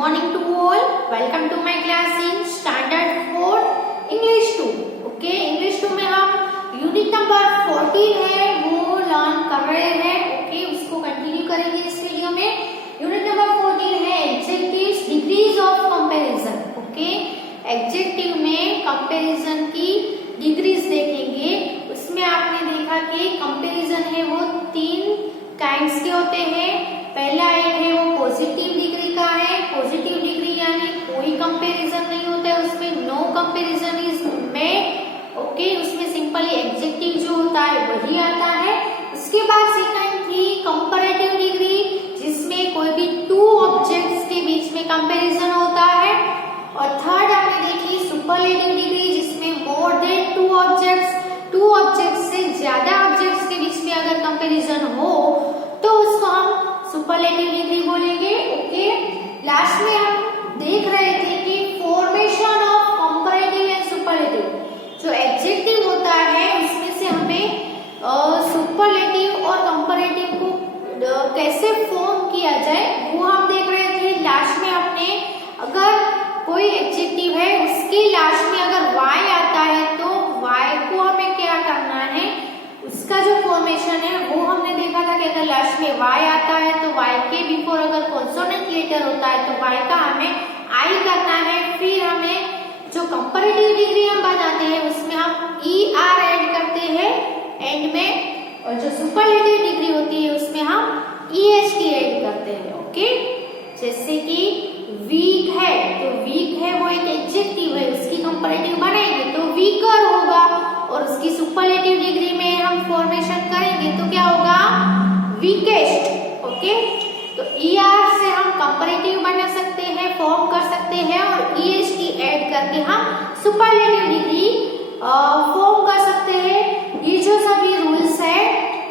morning to all. Welcome to my class in Standard 4 English 2. Okay, English 2 में हम unit number 14 है वो learn कर रहे हैं. ओके, उसको कंटिन्यू करेंगे इस वीडियो में. यूनिट नंबर 14 है adjectives degrees of comparison. Okay, adjective में कंपैरिजन की डिग्रीज देखेंगे. उसमें आपने देखा कि कंपैरिजन है वो 3 काइंड्स के होते हैं. पहला एक है वो पॉजिटिव डिग्री का है. पॉजिटिव डिग्री यानी कोई कंपैरिजन नहीं होता है उसमें, no comparison is made. Okay, उसमें सिंपली एडजेक्टिव जो होता है वही आता है. उसके बाद सेकंड थी कंपैरेटिव डिग्री, जिसमें कोई भी 2 ऑब्जेक्ट्स के बीच में कंपैरिजन होता है. और थर्ड हमने देखी सुपरलेटिव डिग्री, जिसमें मोर देन 2 ऑब्जेक्ट्स से ज्यादा ऑब्जेक्ट्स के बीच में अगर कंपैरिजन हो तो उसको हम सुपरलेटिव डिग्री बोलेंगे. ओके, लास्ट में हम देख रहे थे कि formation of comparative and superlative. जो एडजेक्टिव होता है उसमें से हमें सुपरलेटिव और कंपैरेटिव को कैसे फॉर्म किया जाए वो हम देख रहे थे. लास्ट में आपने अगर कोई एडजेक्टिव है उसके लास्ट में अगर y आता है तो y को हमें क्या करना है, उसका जो फॉर्मेशन है वो हमने देखा था कि अगर लास्ट में y आता है तो y के बिफोर अगर कॉन्सोनेंट लेटर होता है तो y का हमें I करना है. फिर हमें जो कंपैरेटिव डिग्री हम बनाते हैं उसमें हम ER ऐड करते हैं एंड में, और जो सुपरलेटिव डिग्री होती है उसमें हम EST ऐड करते हैं. ओके, जैसे कि वीक है तो वीक है वो एक एडजेक्टिव है, उसकी कंपैरेटिव बनाएंगे तो वीकर होगा. और उसकी सुपरलेटिव डिग्री में हम फॉर्मेशन करेंगे तो क्या होगा, वीकेस्ट. ओके, तो ER से हम कंपैरेटिव बना सकते हैं, फॉर्म कर सकते हैं, और EST ऐड करके हम सुपरलेटिव डिग्री फॉर्म कर सकते हैं. ये जो सभी रूल्स है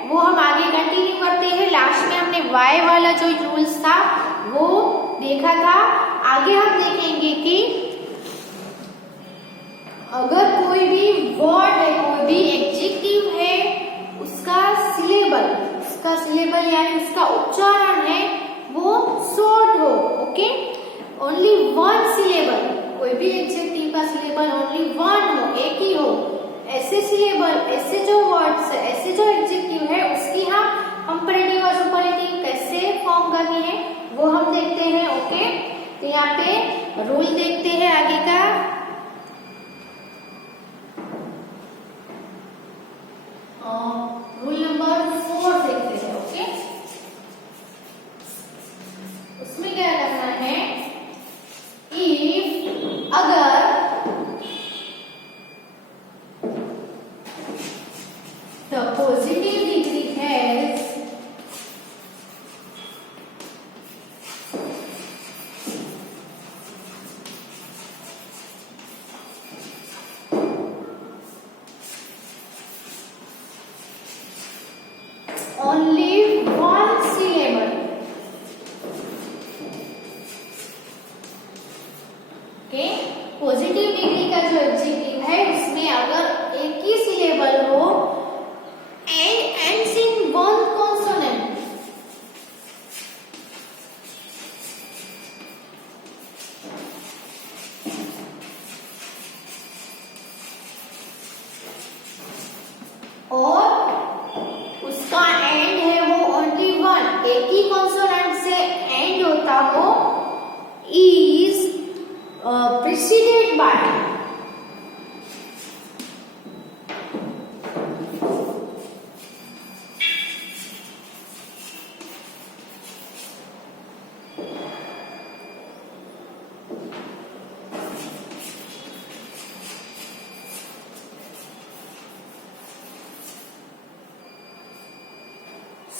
वो हम आगे कंटिन्यू करते हैं. लास्ट में हमने Y वाला जो रूल्स था वो देखा था. आगे हम देखेंगे कि अगर कोई भी वर्ड है, कोई भी एडजेक्टिव है, उसका सिलेबल यानी उसका उच्चारण है वो शॉर्ट हो. ओके, ओनली 1 सिलेबल, कोई भी एडजेक्टिव का सिलेबल ओनली 1 हो, एक ही हो. ऐसे सिलेबल, ऐसे जो वर्ड्स, ऐसे जो एडजेक्टिव है उसकी हम कंपैरेटिव और सुपरलेटिव कैसे फॉर्म करनी है वो हम देखते हैं. ओके, तो यहाँ पे रूल देखते हैं आगे का. रूल नंबर 4 देखते हैं. ओके, उसमें क्या करना है, इफ अगर the positive degree has only 1 syllable. Okay, positive degree का जो एडजेक्टिव है उसमें अगर एक ही सिलेबल हो and ends in 1 consonant, और उसका एंड है वो ओनली 1, एक ही कॉन्सोनेंट से एंड होता हो, is preceded by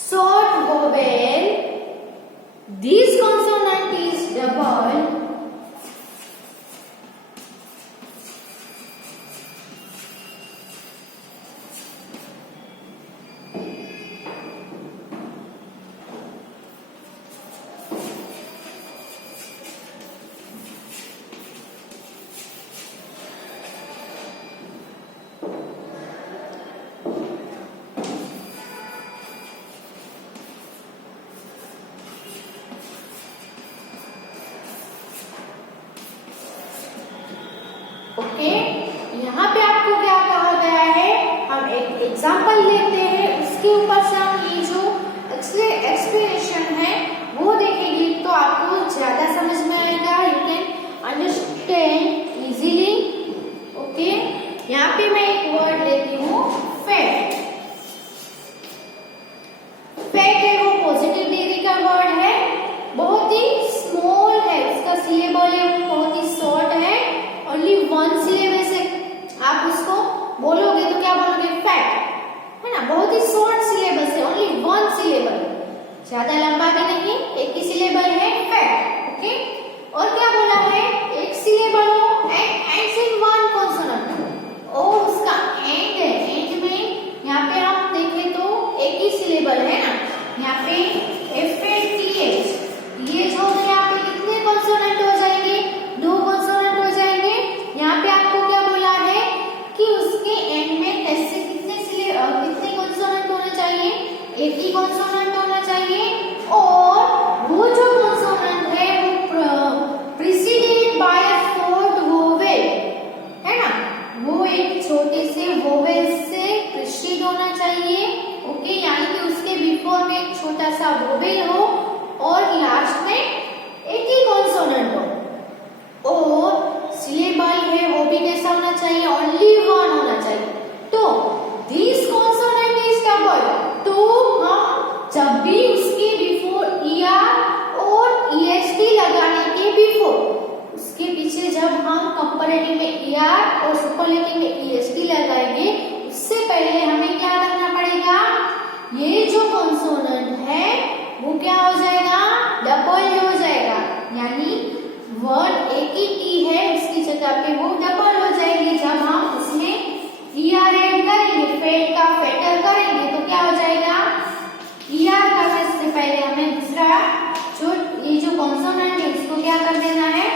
short vowel. This consonant is double. Example लेते हैं, उसके ऊपर से हम ये जो एक्सप्लेनेशन है वो देखेंगे तो आपको ज्यादा समझ में आएगा, you can understand easily. Okay, यहाँ पे मैं एक वर्ड लेती हूँ फैट। फैट है वो पॉजिटिव डिग्री का वर्ड है, बहुत ही स्मॉल है, उसका सिलेबल है वो बहुत ही शॉर्ट है, ओनली वन सिलेबल से आप उसको बोलोगे तो क्या बोलोगे, फैट, है ना, बहुत ही शॉर्ट सिलेबल से, ओनली वन सिलेबल, ज्यादा लंबा भी नहीं, एक ही सिलेबल है फैट। ओके, और क्या बोला है, एक सिलेबल हो and ends in one consonant, और उसका एंड है, एंड में यहाँ पे हम देखें तो एक ही सिलेबल है ना, यहाँ पे एफ ए टी एच, ये जो है यहाँ पे कितने कॉन्सोनेंट हो जाएंगे, दो कॉन्सोनेंट हो जाएंगे। यहाँ पे आपको क्या बोला है कि उसके एंड में ऐसे कितने कॉन्सोनेंट होने चाहिए, एक ही कॉन्सोनेंट होना चाहिए, और वो जो कॉन्सोनेंट है वो preceded by a fourth vowel, है ना, वो एक छोटे से वोवेल से प्रीसीड होना चाहिए। ओके, यानी कि उसके बिफोर में एक छोटा सा वोवेल हो और लास्ट में एक ही कॉन्सोनेंट हो, और सिलेबल है वो भी कैसा होना चाहिए, ओनली वन होना चाहिए। तो दिस कॉन्सोनेंट इज डबल, तो हम जब भी उसके बिफोर ईआर और ईएसटी लगाने के बिफोर, उसके पीछे जब हम कंपैरेटिव में ईआर और सुपरलेटिव में ईएसटी लगाएंगे, उससे पहले हमें क्या करना पड़ेगा, ये जो कॉन्सोनेंट है वो क्या हो जाएगा, डबल हो जाएगा, यानी वर्ड एक ही टी है उसकी जगह पे वो डबल हो जाएगी। जब हम उसमें ईआर ऐड करेंगे, फेट का फेटर करेंगे तो क्या हो जाएगा, ईआर करने से पहले हमें दूसरा जो ये जो कॉन्सोनेंट है इसको क्या कर देना है,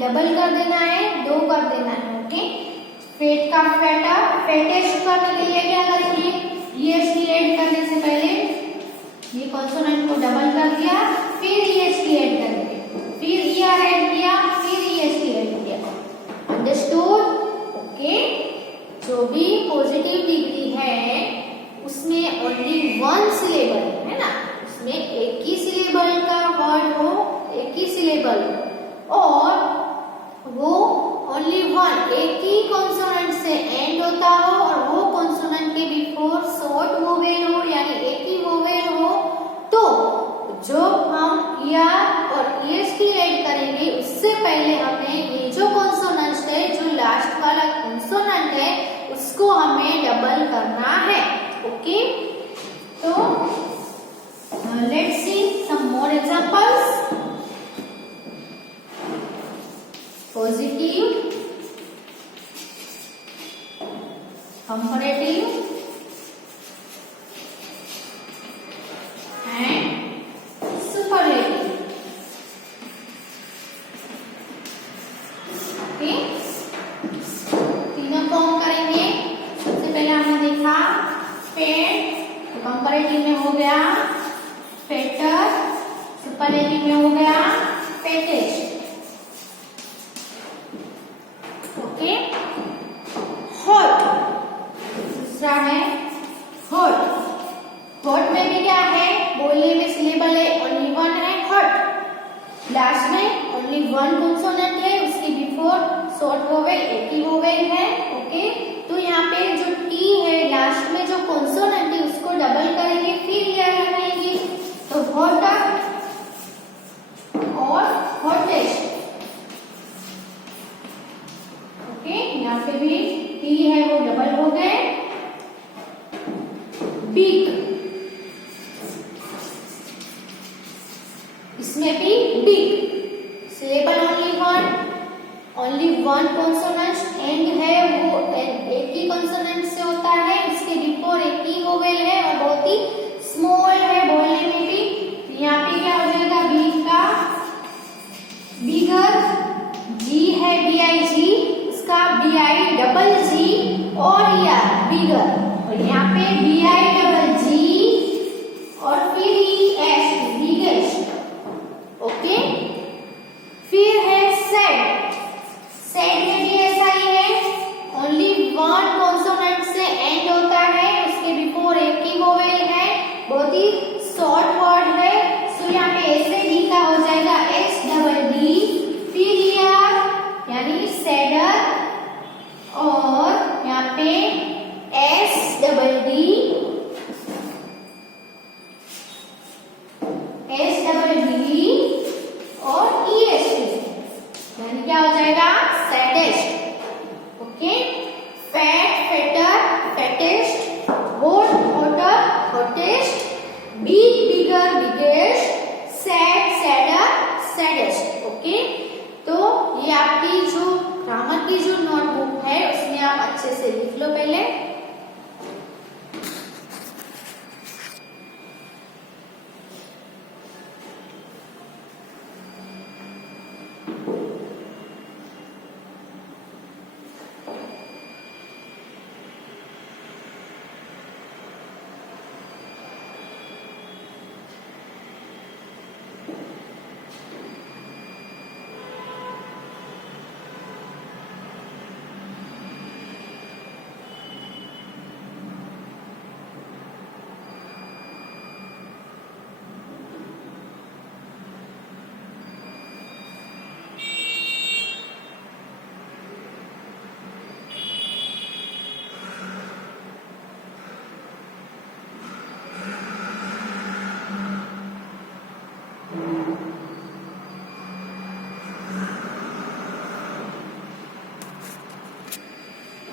डबल कर देना है, दो कर देना है। ओके, फेट का फेटर, फेटेश करने के लिए क्या करेंगे, ईएसटी ऐड करने से पहले ये कॉन्सोनेंट को डबल कर दिया, फिर ईएसटी ऐड करेंगे, फिर ईआर ऐड किया, फिर ईएसटी ऐड किया। अंडरस्टूड? ओके, जो भी पॉजिटिव डिग्री है उसमें ओनली वन सिलेबल है ना, उसमें एक ही सिलेबल का वर्ड हो, एक ही सिलेबल, और वो ओनली वन, एक ही कॉन्सोनेंट से एंड होता हो, और वो कॉन्सोनेंट के बिफोर शॉर्ट वोवेल हो, यानी एक ही वोवेल हो, तो जो हम ईआर और ईएसटी ऐड करेंगे उससे पहले हमें ये जो कॉन्सोनेंट है, जो लास्ट वाला कॉन्सोनेंट है, उसको हमें डबल करना है। ओके, तो let's see some more examples. Positive, comparative and superlative. Okay, तीनों फॉर्म करेंगे। सबसे पहले हमने देखा फेट, तो कंपैरेटिव में हो गया फेटर, सुपरलेटिव में हो गया फेटेश। ओके, हॉट, दूसरा है हॉट। हॉट में भी क्या है, बोलने में सिलेबल है ओनली वन है हॉट, लास्ट में ओनली वन कॉन्सोनेंट है, उसके बिफोर शॉर्ट वोवेल एक ही वोवेल है। ओके, तो यहाँ पे जो टी है लास्ट में जो कॉन्सोनेंट है उसको डबल करेंगे, फिर ईआर लगाएंगे, तो हॉट और हॉटेश। ओके, यहाँ पे भी टी है वो डबल हो गए। बिग, इसमें भी big, syllable only one consonant and है, वो एक ही कॉन्सोनेंट से होता है, इसके बिफोर एक ही वोवेल है और बहुत ही स्मॉल है बोलने में भी। यहाँ पे क्या हो जाएगा, बिग का बिगर, जी है BIG, उसका BI डबल जी और यार बिगर, और यहाँ पे BI डबल जी और फिर ES बिगेस्ट। ओके, फिर है सेड। सेड में भी ऐसा ही है, ओनली वन कॉन्सोनेंट से एंड होता है, उसके ओके, तो ये आपकी जो ग्रामर की जो नोटबुक है उसमें आप अच्छे से लिख लो पहले।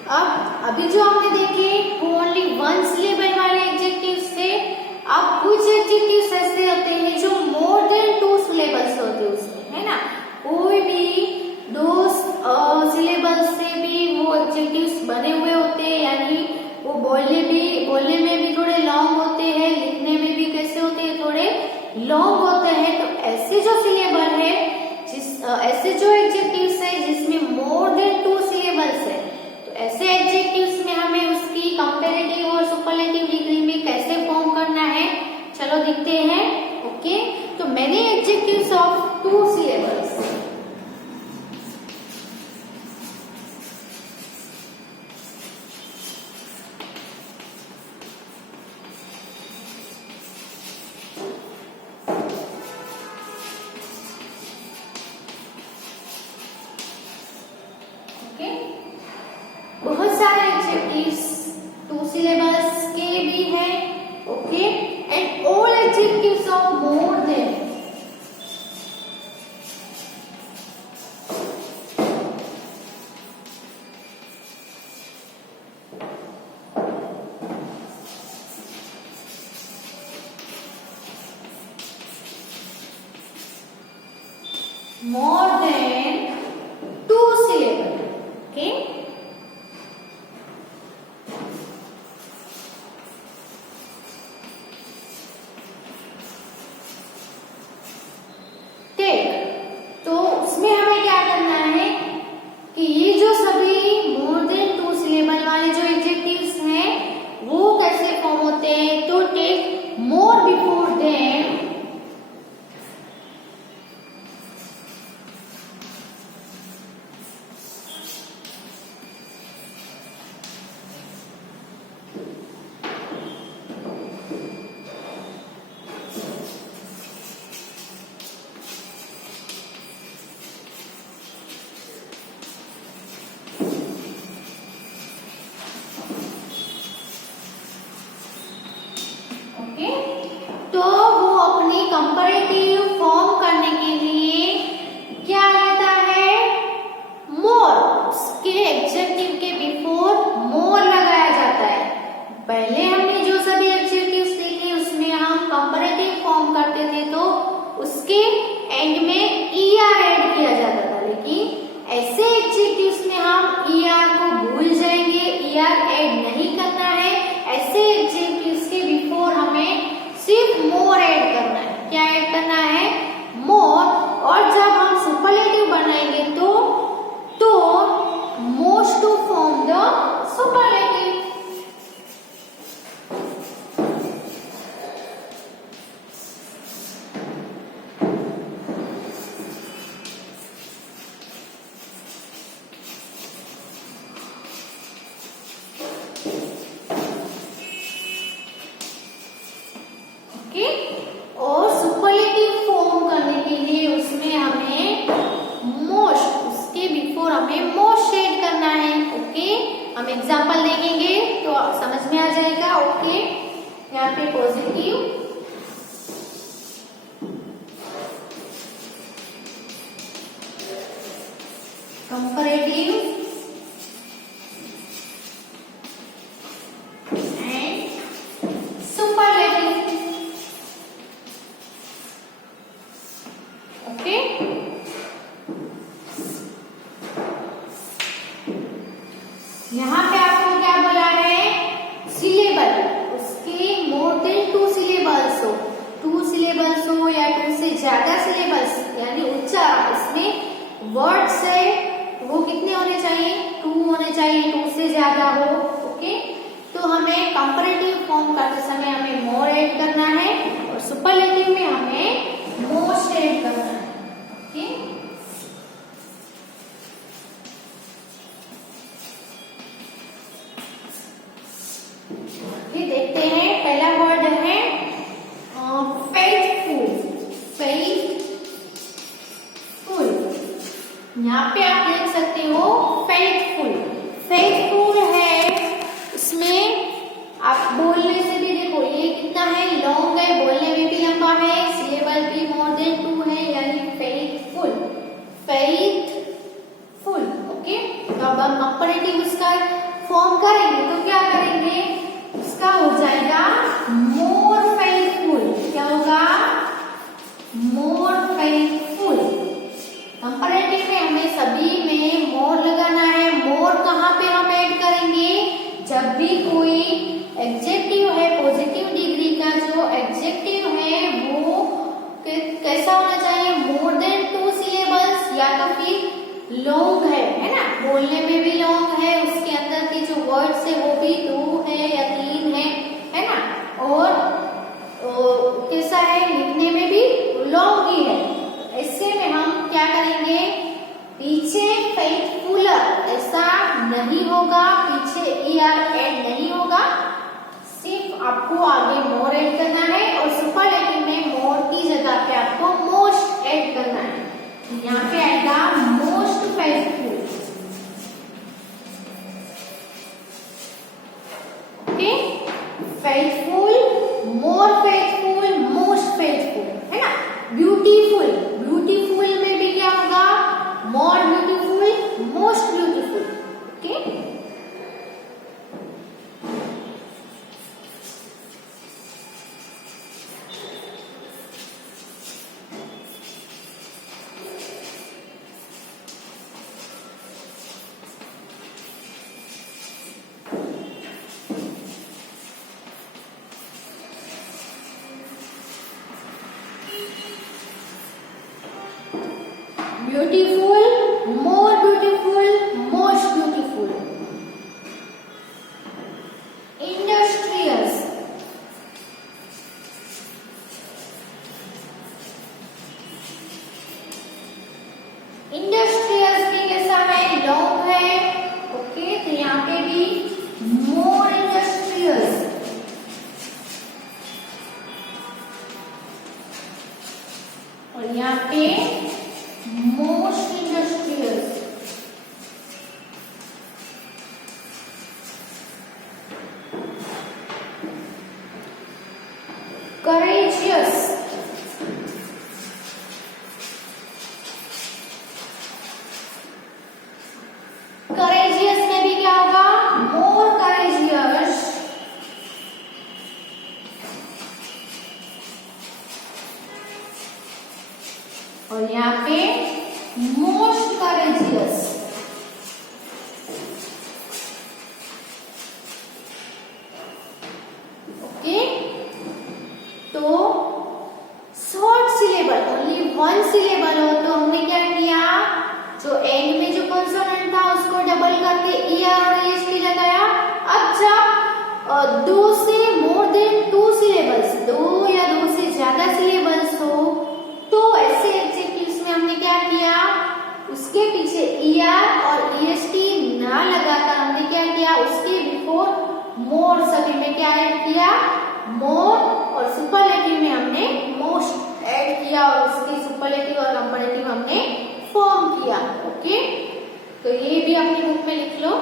अब अभी जो हमने देखे ओनली वन सिलेबल वाले एडजेक्टिव्स थे। अब कुछ एडजेक्टिव्स ऐसे होते हैं जो मोर देन टू सिलेबल्स होते हैं उसमें, है ना। कोई भी दो सिलेबल्स से भी वो एडजेक्टिव्स बने हुए होते हैं, यानी वो बोलने में भी थोड़े लॉन्ग होते हैं, लिखने में भी कैसे होते हैं, थोड़े लॉन्ग होते हैं। तो ऐसे जो सिलेबल है, ऐसे जो एडजेक्टिव्स है जिसमें मोर देन टू सिलेबल्स है, ऐसे एडजेक्टिव्स में हमें उसकी कंपैरेटिव और सुपरलेटिव डिग्री में कैसे फॉर्म करना है, चलो देखते हैं। ओके, तो many adjectives of two syllables. बहुत सारे एडजेक्टिव्स टू सिलेबल्स के भी हैं, okay, and all adjectives of more than. More than two syllable, okay. तो उसमें हमें क्या करना है कि ये जो सभी मोर देन टू सिलेबल वाले जो एडजेक्टिव्स हैं वो कैसे फॉर्म होते हैं। तो टेक मोर बिफोर देम, तो वो अपनी कंपैरेटिव फॉर्म करने के लिए क्या लेता है, मोर। उसके एडजेक्टिव के बिफोर मोर लगाया जाता है। पहले हमने जो सभी एडजेक्टिव्स देखे उसमें हम कंपैरेटिव फॉर्म करते थे, तो उसके एंड में ईआर ऐड किया जाता था, लेकिन ऐसे एडजेक्टिव्स में हम ईआर को भूल जाएंगे, ईआर ऐड नहीं करना है। ऐसे एडजेक्टिव्स के बिफोर हमें सिर्फ मोर ऐड करना है। क्या ऐड करना है, मोर। और जब हम सुपरलेटिव बनाएंगे तो most to form the superlative. और सुपरलेटिव फॉर्म करने के लिए उसमें हमें मोस्ट, उसके बिफोर हमें मोस्ट ऐड करना है। ओके, हम एग्जांपल देखेंगे तो समझ में आ जाएगा। ओके, यहाँ पे पॉजिटिव, कंपैरेटिव चाहिए, टू होने चाहिए, टू से ज्यादा हो। ओके, तो हमें कंपैरेटिव फॉर्म करते समय हमें मोर ऐड करना है और सुपरलेटिव में हमें मोस्ट ऐड करना है। ओके, देखते हैं। पहला वर्ड है फेथफुल। फेथफुल, यहाँ पे आप देख सकते हो फेथफुल। फेथफुल है, इसमें आप बोलने से भी देखो ये कितना है, लॉन्ग है, बोलने में भी लंबा है, सिलेबल भी मोर देन 2 है, यानी फेथफुल। फेथफुल। ओके, तो अब हम कंपैरेटिव उसका फॉर्म करेंगे तो क्या करेंगे, इसका हो जाएगा मोर फेथफुल। क्या होगा, मोर फेथफुल। कंपैरेटिव में हमें सभी में मोर लगाना है। मोर कहाँ पे हम ऐड करेंगे, जब भी कोई एडजेक्टिव है, पॉजिटिव डिग्री का जो एडजेक्टिव है वो कैसा होना चाहिए, मोर देन 2 सिलेबल्स, या तो फिर लॉन्ग है ना, बोलने में भी लॉन्ग है, उसके अंदर के जो वर्ड्स है वो भी 2 है या 3 है ना, और कैसा है, लिखने में भी लॉन्ग ही है। ऐसे में हम क्या करेंगे, पीछे फेथफुल ऐसा नहीं होगा, पीछे ER ऐड नहीं होगा, सिर्फ आपको आगे मोर ऐड करना है और सुपरलेटिव में मोर की जगह पे आपको मोस्ट ऐड करना है। यहाँ पे आएगा मोस्ट फेथफुल। ओके, फेथफुल, मोर फेथफुल, मोस्ट फेथफुल, है ना। ब्यूटीफुल, ब्यूटीफुल में भी क्या होगा, more beautiful, most beautiful. Okay, beautiful, more beautiful, most beautiful. Industrious, industrious भी कैसा है, लॉन्ग है। ओके, तो यहाँ पे भी मोर इंडस्ट्रियस। और यहाँ पे मोस्ट इंडस्ट्रियस। करेजियस, करेजियस में भी क्या होगा, मोर करेजियस। और यहाँ पे मोस्ट करेजियस। ओके, तो शॉर्ट सिलेबल, ओनली 1 सिलेबल हो तो हमने क्या किया, जो एंड में जो कंसोनेंट था उसको डबल करके ER और EST लगाया। अब जब 2 से मोर देन 2 सिलेबल्स, 2 या 2 से ज्यादा सिलेबल्स हो तो ऐसे एडजेक्टिव्स में हमने क्या किया, उसके पीछे ER और EST ना लगाकर हमने क्या किया, उसके बिफोर मोर सभी में क्या ऐड किया, मोर, और सुपरलेटिव में हमने मोस्ट ऐड किया और उसकी सुपरलेटिव और कंपैरेटिव हमने फॉर्म किया। ओके, तो ये भी अपनी बुक में लिख लो।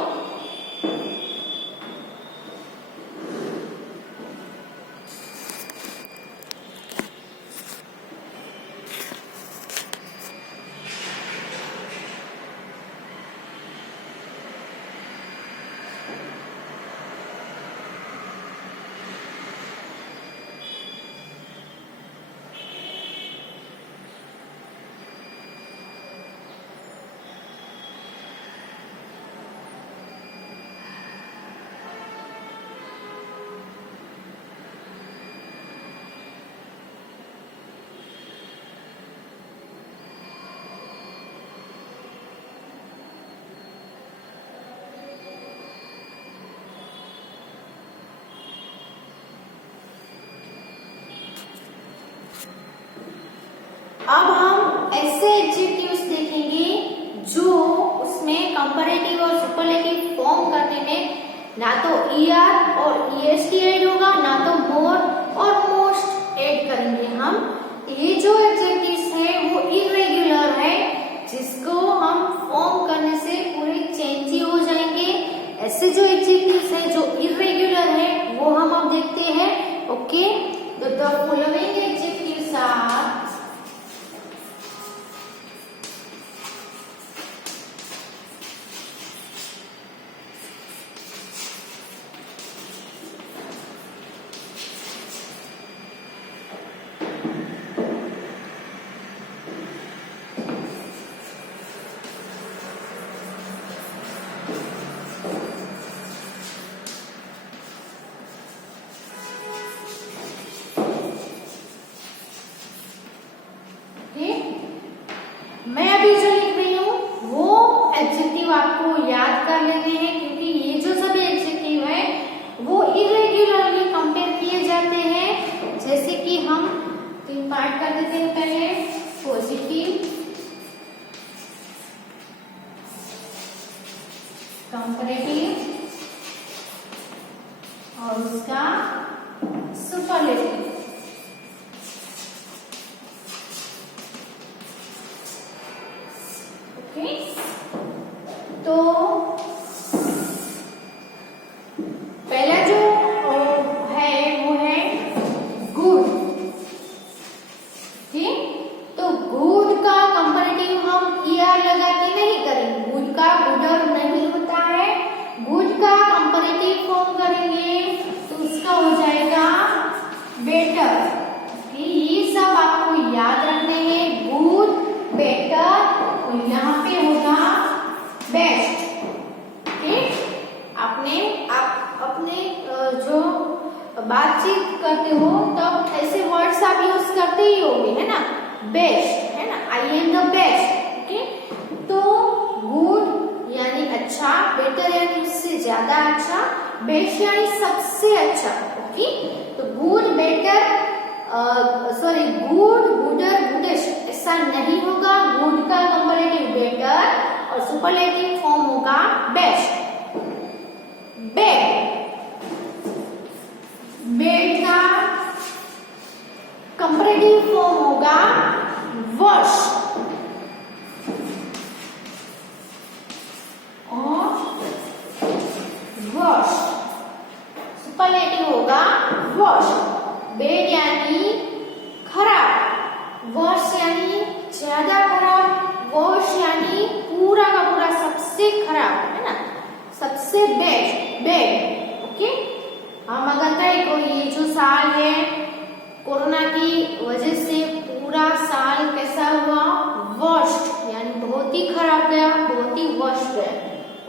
अब हम ऐसे एडजेक्टिव्स देखेंगे जो उसमें कंपैरेटिव और सुपरलेटिव फॉर्म करने में ना तो er और est ऐड होगा, ना तो मोर और मोस्ट ऐड करेंगे हम। ये जो एडजेक्टिव्स है वो इर्रेगुलर है, जिसको हम फॉर्म करने से पूरे चेंज ही हो जाएंगे। ऐसे जो एडजेक्टिव्स है जो इर्रेगुलर है वो हम अब देखते हैं। ओके, तो द फॉलोइंग एडजेक्टिव्स आर मैं अभी जो लिख रही हूँ वो एडजेक्टिव आपको याद कर लेने हैं, क्योंकि ये जो सभी एडजेक्टिव है वो इरेग्युलरली कंपेयर किए जाते हैं। जैसे कि हम 3 पार्ट कर देते हैं। पहले पॉजिटिव, कंपैरेटिव और उसका सुपरलेटिव। तो पहला जो है वो है गुड। ठीक, तो गुड का कंपैरेटिव हम er लगा के नहीं करेंगे। गुड का गुडर नहीं होता है, गुड का कंपैरेटिव फॉर्म करेंगे तो उसका हो जाएगा बेटर। ये सब आपको याद रखने हैं, गुड, बेटर, और यहाँ पे होगा बेस्ट। ठीक, आप अपने जो बातचीत करते हो तब ऐसे वर्ड्स आप यूज करते ही होंगे, है ना। बेस्ट, है ना, I am the best. Okay, तो गुड यानी अच्छा, बेटर यानी उससे ज्यादा अच्छा, बेस्ट यानी सबसे अच्छा। ओके, तो good, better, sorry good, Gudur, गुडेस्ट ऐसा नहीं होगा। गुड का कंपैरेटिव बेटर और सुपरलेटिव फॉर्म होगा बेस्ट। बेड, बेड का कंपैरेटिव फॉर्म होगा वर्स और वर्स। सुपरलेटिव होगा वर्स। बेड यानी खराब, वर्स यानी ज्यादा खराब, वर्स यानी पूरा का पूरा सबसे खराब, है ना, सबसे बेस्ट, बेड। ओके, हम अगर कहें तो ये जो साल है कोरोना की वजह से पूरा साल कैसा हुआ, वर्स्ट यानी बहुत ही खराब गया, बहुत ही वर्स्ट गया।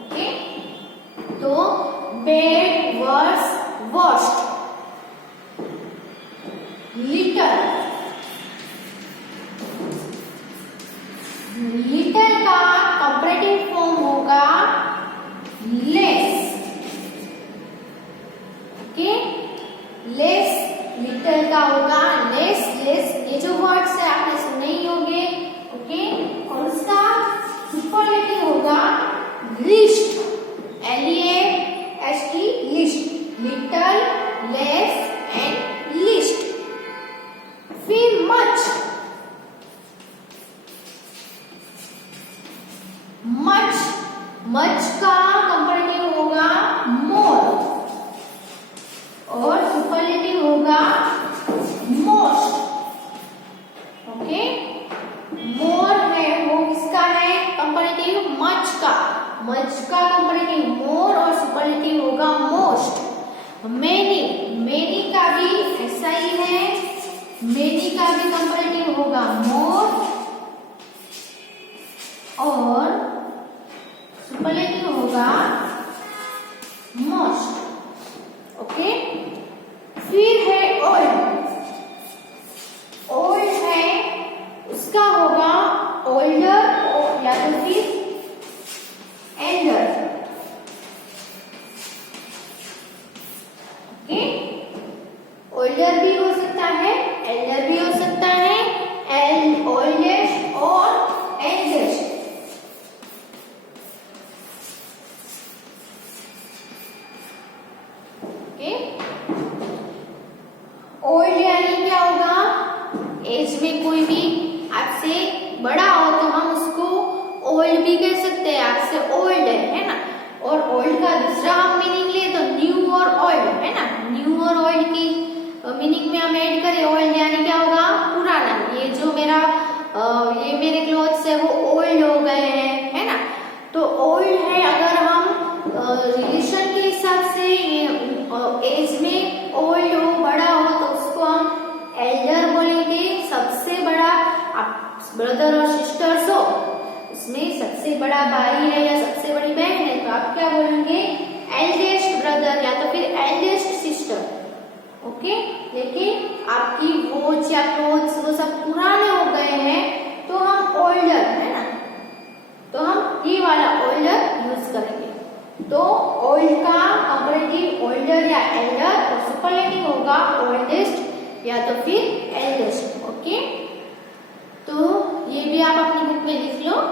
ओके, तो bad, worse, worst. Little, little का कंपैरेटिव फॉर्म होगा लेस। ओके, लेस लिटल का होगा लेस। लेस ये जो वर्ड्स है आपने सुने ही होंगे। ओके, और उसका सुपरलेटिव होगा list, LEST, list. Little, less and list. फिर मच, मच, मच का कंपैरेटिव होगा मोर और सुपरलेटिव होगा मोस्ट। ओके, मोर है वो किसका है कंपैरेटिव, मच का। मच का कंपैरेटिव मोर और सुपरलेटिव होगा मोस्ट। मेनी, मेनी का भी ऐसा ही है, मेनी का भी कंपैरेटिव होगा मोर और सुपरलेटिव होगा मोस्ट। ओके, फिर है ओल्ड। ओल्ड है उसका होगा ओल्डर या तो फिर एल्डर। ओके, ओल्डर भी हो सकता है, एल्डर भी हो सकता है। ओल्ड ओल्ड भी कह सकते हैं, आपसे ओल्ड है ना। और ओल्ड का दूसरा हम मीनिंग लिए तो न्यू और ओल्ड है ना। न्यू और ओल्ड की मीनिंग में हम ऐड करें ओल्ड यानी क्या होगा, पुराना। ये जो ये मेरे क्लोथ्स है वो ओल्ड हो गए हैं, है ना। तो ओल्ड है, अगर हम रिलेशन के हिसाब से एज में ओल्ड हो, बड़ा हो, तो उसको हम एल्डर बोलेंगे। सबसे बड़ा, आप ब्रदर और सिस्टर्स हो, उसमें सबसे बड़ा भाई है या सबसे बड़ी बहन है, तो आप क्या बोलेंगे, एल्डेस्ट ब्रदर या तो फिर एल्डेस्ट सिस्टर। ओके, लेकिन आपकी वॉच या क्लोथ्स वो सब पुराने हो गए हैं तो हम ओल्डर, है ना, तो हम ये वाला ओल्डर यूज करेंगे। तो ओल्ड का कंपैरेटिव ओल्डर या एल्डर, और सुपरलेटिव होगा ओल्डेस्ट या तो फिर एल्डेस्ट। ओके, तो ये भी आप अपनी बुक में लिख लो।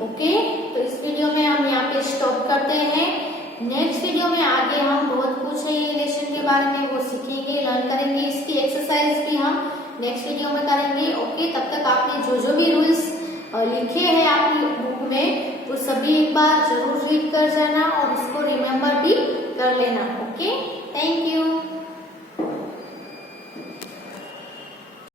ओके, तो इस वीडियो में हम यहाँ पे स्टॉप करते हैं। नेक्स्ट वीडियो में आगे हम बहुत कुछ है ये लेसन के बारे में वो सीखेंगे, लर्न करेंगे। इसकी एक्सरसाइज भी हम नेक्स्ट वीडियो में करेंगे। ओके, तब तक आपने जो भी रूल्स लिखे हैं आपकी बुक में वो सभी एक बार जरूर रीड कर जाना और उसको रिमेम्बर भी कर लेना। Okay, thank you.